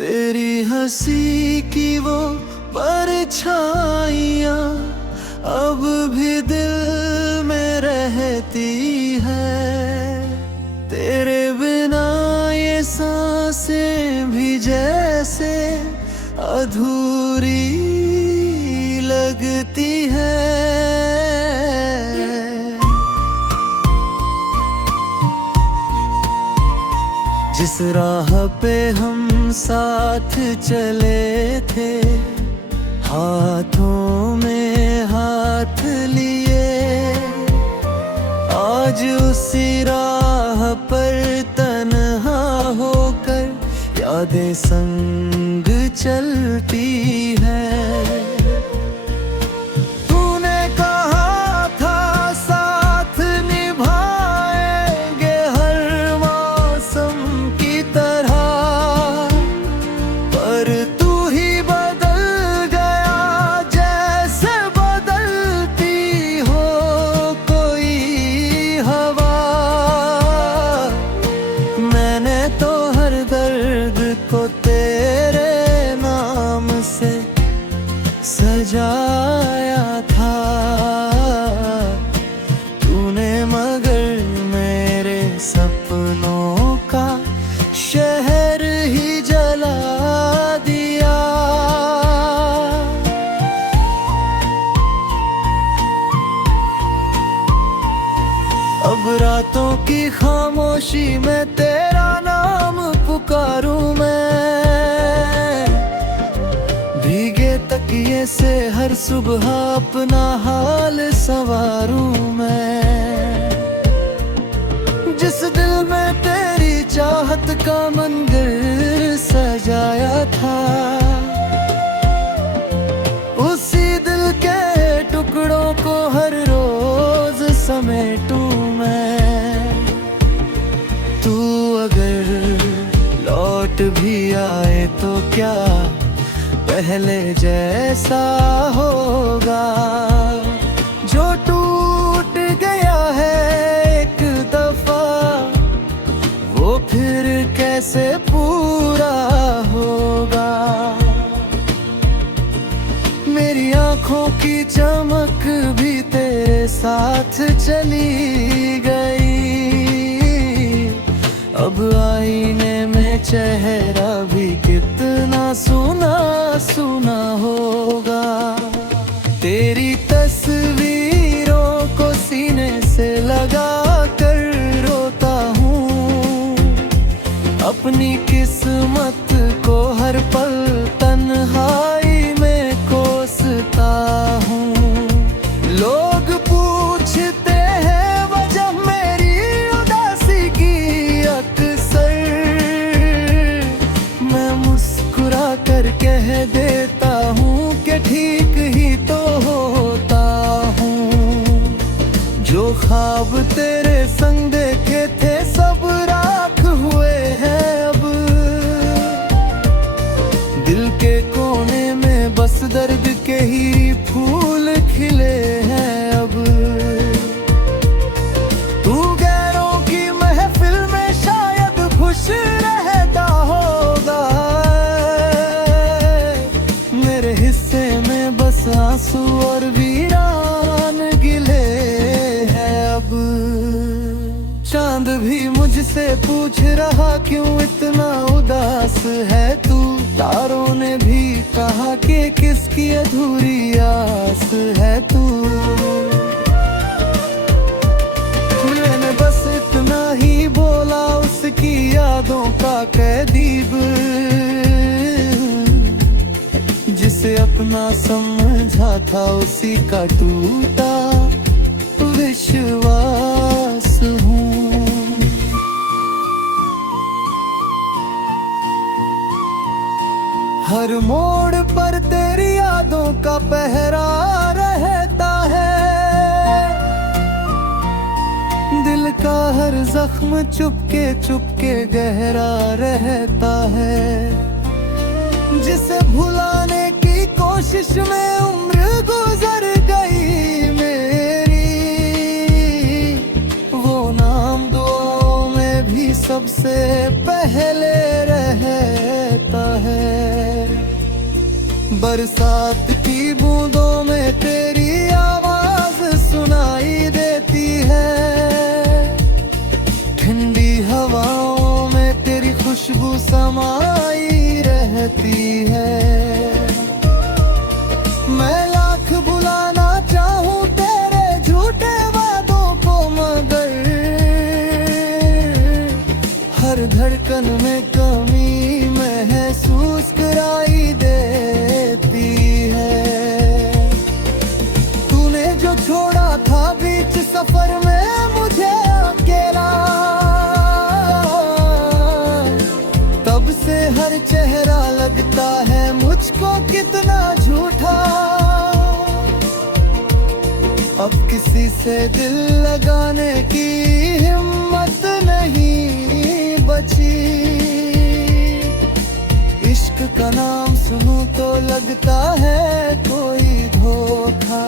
तेरी हंसी की वो परछाइयाँ अब भी दिल में रहती है। तेरे बिना ये सांसें भी जैसे अधूरी लगती है। जिस राह पे हम साथ चले थे, हाथों में हाथ लिए, आज उसी राह पर तन्हा होकर यादें संग चलती है। सजाया था तूने, मगर मेरे सपनों का शहर ही जला दिया। अब रातों की खामोशी में तेरा नाम पुकारूं मैं, भीगे तकिए से हर सुबह अपना हाल संवारूं मैं। जिस दिल में तेरी चाहत का मंदिर सजाया था, उसी दिल के टुकड़ों को हर रोज समेटूं मैं। तू अगर लौट भी आए तो क्या पहले जैसा होगा? जो टूट गया है एक दफा, वो फिर कैसे पूरा होगा? मेरी आंखों की चमक भी तेरे साथ चली गई, अब आईने में चेहरा भी कितना सुना सुना होगा। तेरी तस्वीरों को सीने से लगा कर रोता हूँ, अपनी किस्मत को हर पल तन्हाई में कोसता हूँ। लोग पूछते हैं वजह मेरी उदासी की, अक्सर मैं मुस्कुरा कर कह देता हूँ कि ठीक ही तो होता हूँ। जो ख्वाब तेरे संग देखे थे सब राख हुए हैं अब, दिल के कोने में बस दर्द के ही फूल खिले हैं अब। तू गैरों की महफिल में शायद खुश रहता होगा, मेरे हिस्से में बस आंसू और वीरान गिले हैं अब। चांद भी मुझसे पूछ रहा क्यों इतना उदास है तू, तारों ने भी कहा कि किसकी अधूरी आस है तू। मैंने बस इतना ही बोला, उसकी यादों का कैदीब, जिसे अपना समझा था उसी का टूटा विश्वास हूँ। हर मोड़ पर तेरी यादों का पहरा रहता है, दिल का हर जख्म चुपके चुपके गहरा रहता है। जिसे भुलाने की कोशिश में उम्र गुजर गई मेरी, वो नाम दुआओं में भी सबसे पहले रहता है। बरसात की बूंदों में तेरी आवाज सुनाई देती है, ठंडी हवाओं में तेरी खुशबू समाई रहती है। मैं लाख बुलाना चाहूं तेरे झूठे वादों को, मगर हर धड़कन में कमी महसूस कराई देती है। तूने जो छोड़ा था बीच सफर में मुझे अकेला, तब से हर चेहरा लगता है मुझको कितना झूठा। अब किसी से दिल लगाने की हिम्मत नहीं बची, इश्क का नाम सुनूं तो लगता है कोई धोखा।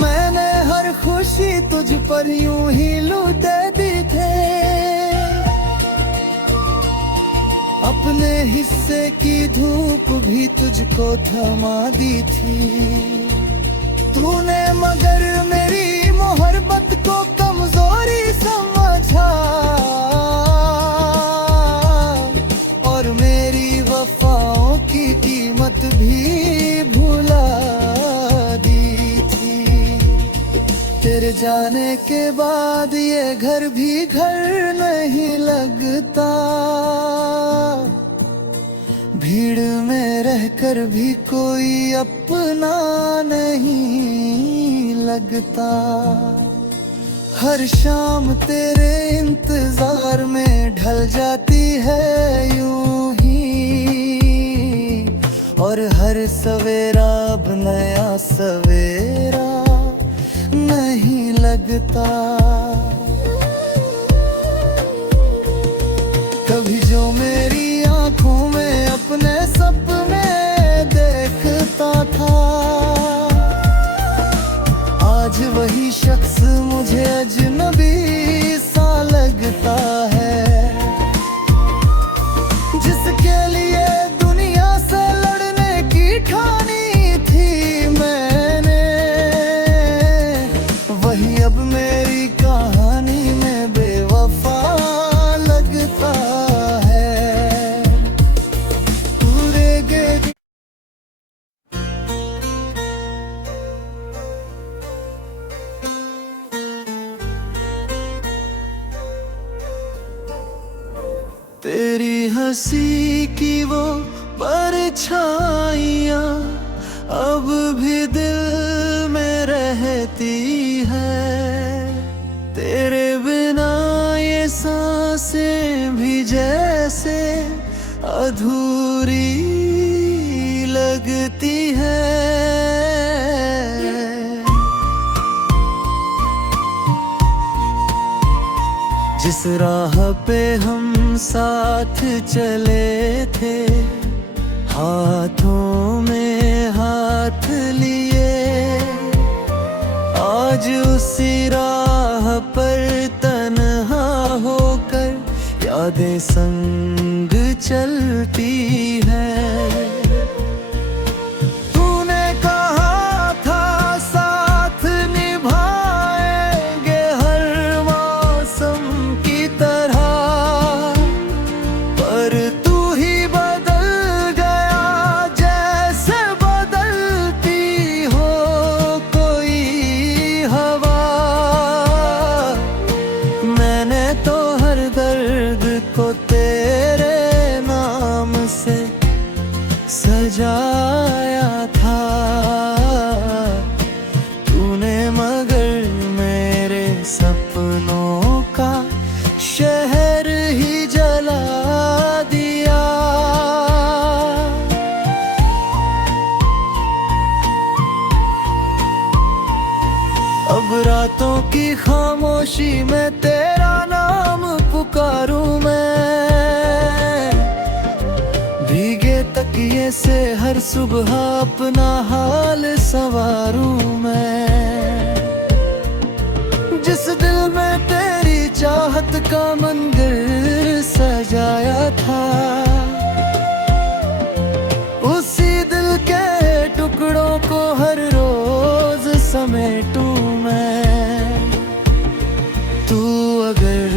मैंने हर खुशी तुझ पर यूं ही लुटे दी थे, अपने हिस्से की धूप भी तुझको थमा दी थी। तूने मगर मेरी मोहब्बत को कमजोरी समझा, और मेरी वफाओं की कीमत भी भुला दी थी। तेरे जाने के बाद ये घर भी घर नहीं लगता, भीड़ में रहकर भी कोई अपना नहीं लगता। हर शाम तेरे इंतजार में ढल जाती है यूं ही, और हर सवेरा अब नया सवेरा नहीं लगता। कभी जो मेरी आंखों में अपने सपने देखता था, आज वही शख्स मुझे अजनबी सा लगता है। जिसके लिए दुनिया से लड़ने की ठानी थी मैंने, वही अब मेरी कहानी में बेवफा लगता है। तेरी हंसी की वो परछाइयाँ अब भी दिल में रहती है, तेरे बिना ये सांसें भी जैसे अधूरी लगती है। जिस राह पे हम साथ चले थे, हाथों में हाथ लिए, आज उसी राह पर तन्हा होकर यादें संग चलती है। सजाया था तूने, मगर मेरे सपनों का शहर ही जला दिया। अब रातों की खामोशी में तेरा नाम पुकारूं मैं, भीगे तकिए से हर सुबह अपना हाल संवारूं मैं। जिस दिल में तेरी चाहत का मंदिर सजाया था, समेटूं मैं। तू अगर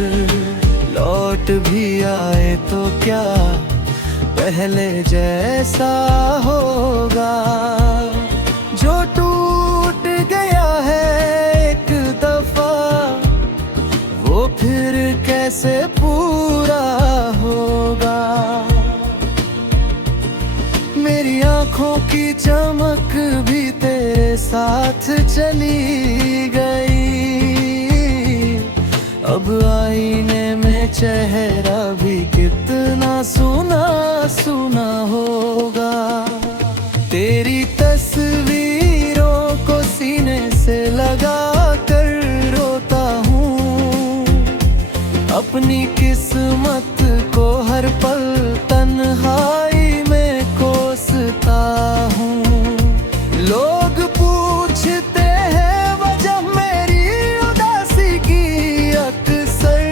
लौट भी आए तो क्या पहले जैसा होगा? जो टूट गया है एक दफा वो फिर कैसे पूरा होगा? मेरी आंखों की चमक भी तेरे साथ चली गई। अब आईने में चेहरा भी कितना सुना सुना होगा। तेरी तस्वीरों को सीने से लगा कर रोता हूँ। अपनी किस्मत को हर पल तन्हाई में कोसता हूँ। लोग पूछते हैं वजह मेरी उदासी की, अक्सर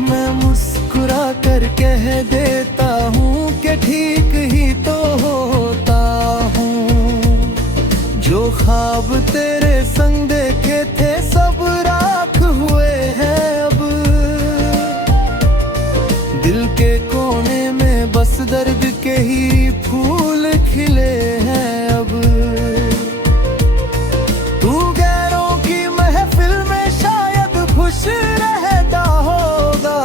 मैं मुस्कुरा कर कह देता हूँ कि ठीक ही तो होता हूँ। जो ख्वाब तेरे संग देखे थे सब राख हुए हैं अब। दिल के कोने में बस दर्द के ही फूल खिले हैं अब। तू गैरों की महफिल में शायद खुश रहता होगा।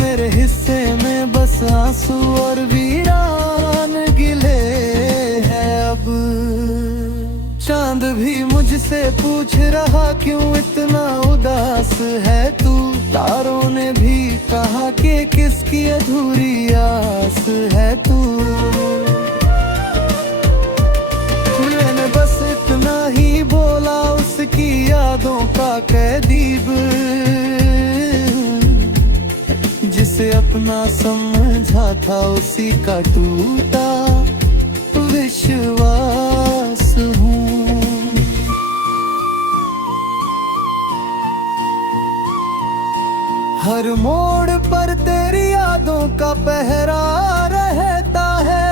मेरे हिस्से में बस आंसू और वीरान गिले हैं अब। चांद भी मुझसे पूछ रहा क्यों इतना उदास है तू। तारों ने भी कहा कि किसकी अधूरी आस है तू। मैंने बस इतना ही बोला उसकी यादों का कैदीब, जिसे अपना समझा था उसी का टूटा विश्वास हूँ। हर मोड़ पर तेरी यादों का पहरा रहता है।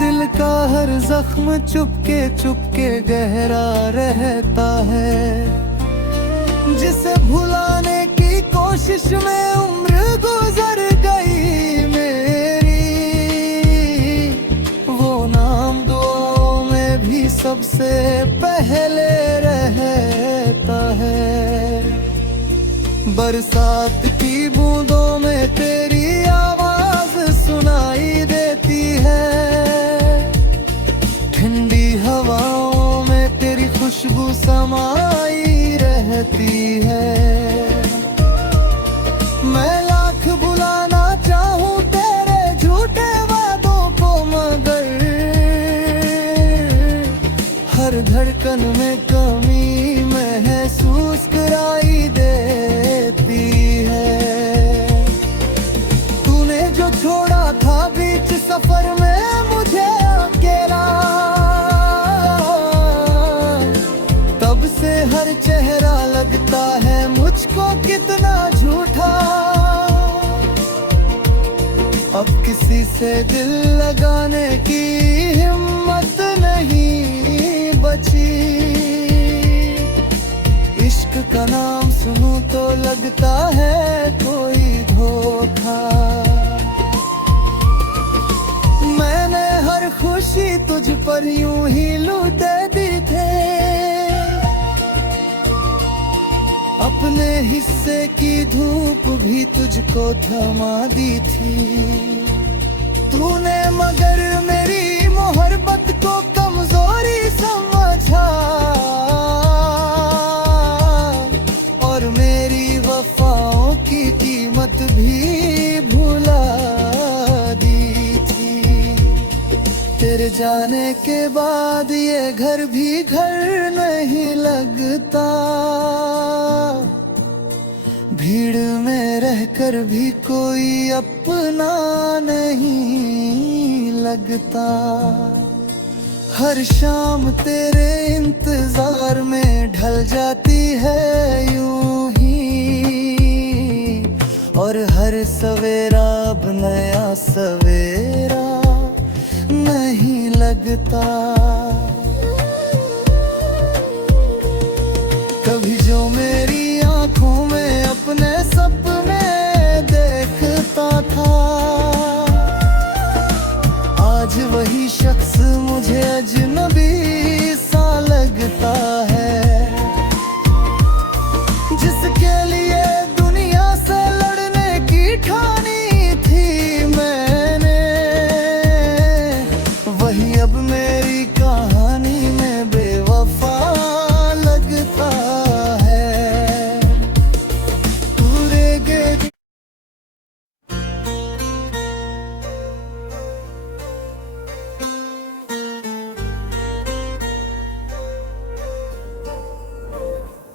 दिल का हर जख्म चुपके चुपके गहरा रहता है। जिसे भुलाने की कोशिश में उम्र गुजर गई मेरी, वो नाम दुआओं में भी सबसे पहले रहता है। बरसात की बूंदों में तेरी आवाज सुनाई देती है। ठंडी हवाओं में तेरी खुशबू समाई रहती है। मैं लाख बुलाना चाहूं तेरे झूठे वादों को मगर हर धड़कन में कमी महसूस कराई देती है। तूने जो छोड़ा था बीच सफर में मुझे अकेला, तब से हर चेहरा लगता है मुझको कितना झूठा। अब किसी से दिल लगाने की हिम्मत नहीं बची। इश्क का नाम सुनूं तो लगता है कोई धोखा। मैंने हर खुशी तुझ पर यूं ही लुटे दी थे। अपने हिस्से की धूप भी तुझको थमा दी थी। तूने मगर मेरी मोहब्बत को कमजोरी समझा और मेरी वफाओं की कीमत भी भुला दी थी। तेरे जाने के बाद ये घर भी घर नहीं लगता। भीड़ में रहकर भी कोई अपना नहीं लगता। हर शाम तेरे इंतजार में ढल जाती है यूं ही, और हर सवेरा अब नया सवेरा लगता। कभी जो मेरी आंखों में अपने सपने देखता था, आज वही शख्स मुझे अजनबी सा लगता है। जिसके लिए दुनिया से लड़ने की ठानी थी मैंने, वही अब मेरी कहानी में बेवफा लगता है। पूरे गे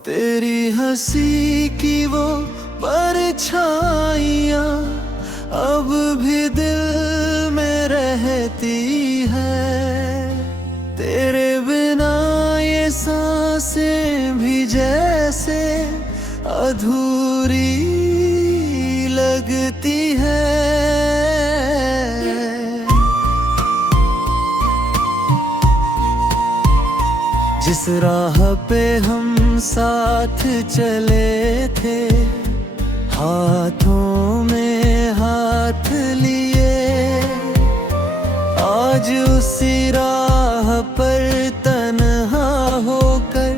तेरी हंसी की वो परछाइयाँ अब भी दिल में रहती है। तेरे बिना ये सांसें भी जैसे अधूरी लगती है। जिस राह पे हम साथ चले थे, हाथों में हाथ लिए, आज उसी राह पर तन्हा होकर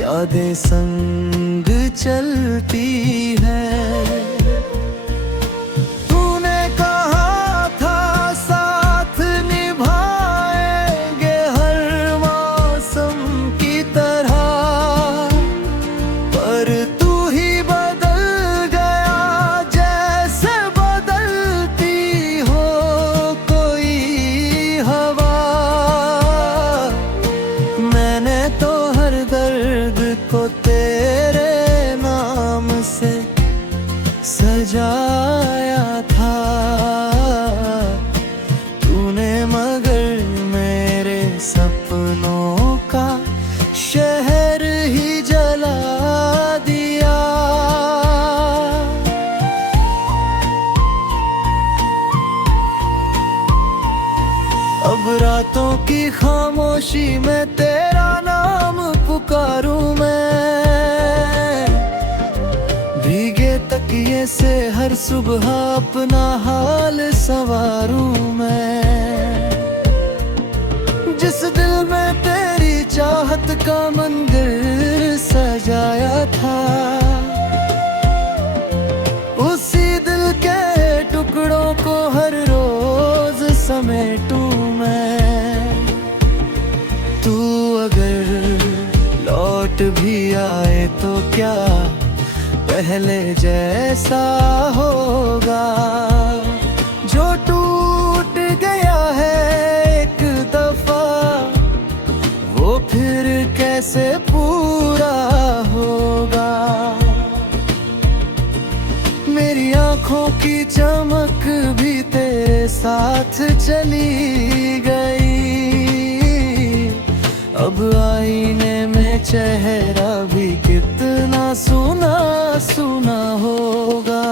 यादें संग चलती है। तूने कहा था साथ निभाएंगे हर मौसम की तरह, पर तू ही बदल गया जैसे बदलती हो कोई हवा। मैंने तो हर दर्द को तेरे नाम से सजाया था, तूने मगर मेरे सपनों का शहर ही जला दिया। अब रातों की खामोशी में तेरा नाम पुकारूं मैं, भीगे तकिए से हर सुबह अपना हाल संवारूं मैं। जिस दिल में तेरी चाहत का मंदिर सजाया था, उसी दिल के टुकड़ों को हर रोज समेटूं मैं। तू अगर लौट भी आए तो क्या पहले जैसा होगा? जो टूट गया है एक दफा, वो फिर कैसे पूरा होगा? मेरी आंखों की चमक भी तेरे साथ चली गई, अब आईने में चेहरा भी कितना सुना सुना होगा।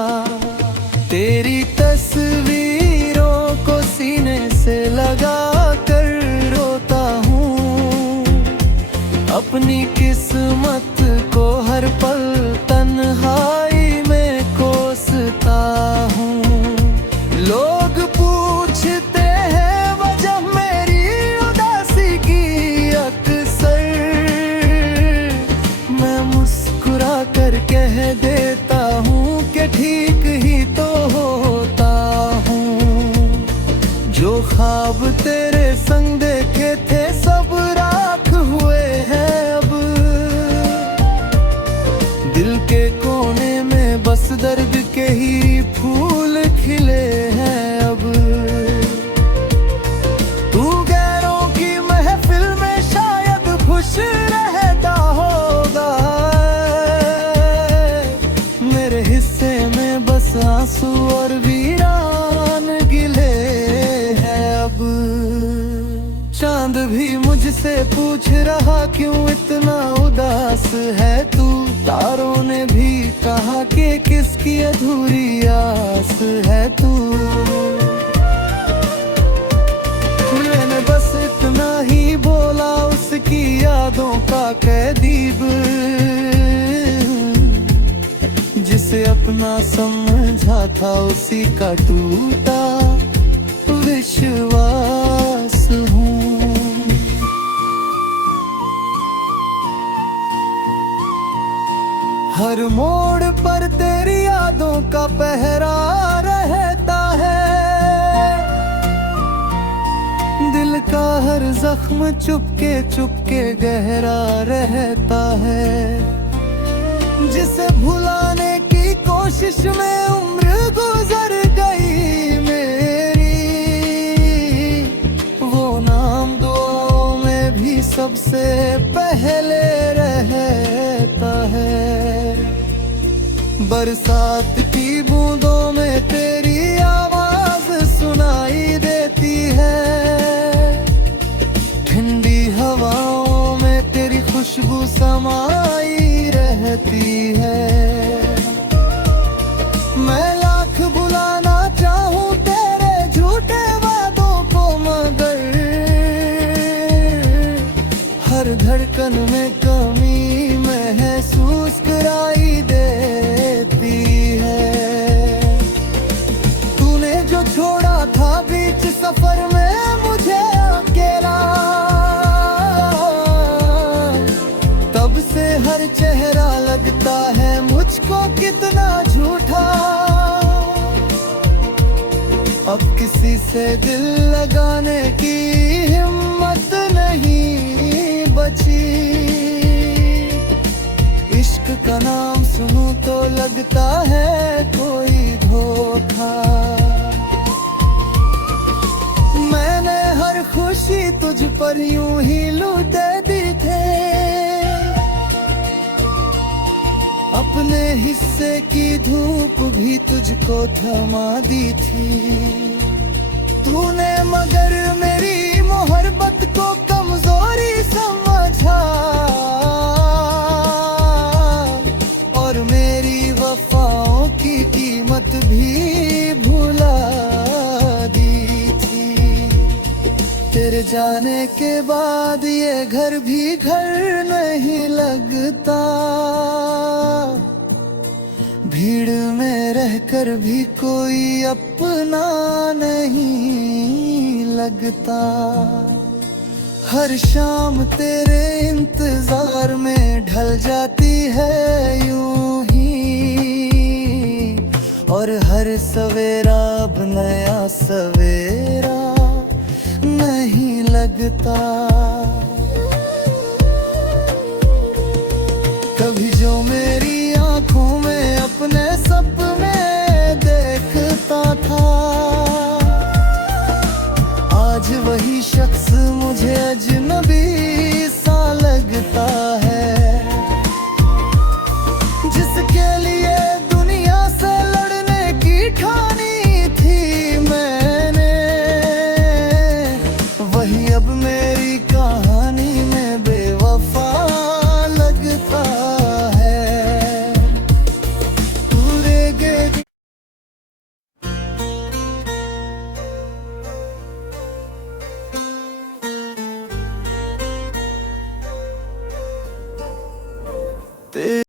तेरी तस्वीरों को सीने से लगा कर रोता हूँ, अपनी किस्मत को हर पल तन्हाई में कोसता हूँ। लोग पूछते हैं वजह मेरी उदासी की, अक्सर मैं मुस्कुरा कर कह देता हूँ कि ठीक ही तो होता हूँ। जो ख्वाब तेरे संग देखे थे सब राख हुए हैं अब, दिल के कोने में बस दर्द के ही फूल खिले हैं अब। तू गैरों की महफिल में शायद खुश रहता होगा, मेरे हिस्से में बस आंसू और वीरान गिले हैं अब। चांद भी मुझसे पूछ रहा क्यों इतना उदास है तू, तारों ने भी कहा कि किसकी अधूरी आस है तू। मैंने बस इतना कैदीब, जिसे अपना समझा था उसी का टूटा विश्वास हूँ। हर मोड़ पर तेरी यादों का पहरा रहता है, दिल का हर जख्म चुपके चुपके गहरा रहता है। जिसे भुलाने की कोशिश में उम्र गुजर गई मेरी, वो नाम दुआओं में भी सबसे पहले रहता है। बरसात की बूंदों में तेरी आवाज सुनाई देती है, ठंडी हवाओं में तेरी खुशबू समाई रहती है। मैं लाख बुलाना चाहूं तेरे झूठे वादों को, मगर हर धड़कन में कमी महसूस कराई देती है। तूने जो छोड़ा था बीच सफर में मुझे अकेला, तब से हर चेहरा लगता है मुझको कितना झूठा। अब किसी से दिल लगाने की हिम्मत नहीं बची, इश्क का नाम सुनूं तो लगता है कोई धोखा। मैंने हर खुशी तुझ पर यूं ही लुटे दी थे, अपने हिस्से की धूप भी तुझको थमा दी थी। तूने मगर मेरी मोहब्बत को कमजोरी समझा, और मेरी वफाओं की कीमत भी भुला दी थी। तेरे जाने के बाद ये घर भी घर नहीं लगता, भीड़ में रहकर भी कोई अपना नहीं लगता। हर शाम तेरे इंतजार में ढल जाती है यूं ही, और हर सवेरा अब नया सवेरा नहीं लगता। कभी जो मेरी आंखों में अपने सपने देखता था, आज वही शख्स मुझे अजनबी सा लगता है। जिसके लिए दुनिया से लड़ने की ठानी थी मैंने, वही अब मेरी कहानी में बेवफा लगता है। पूरे गे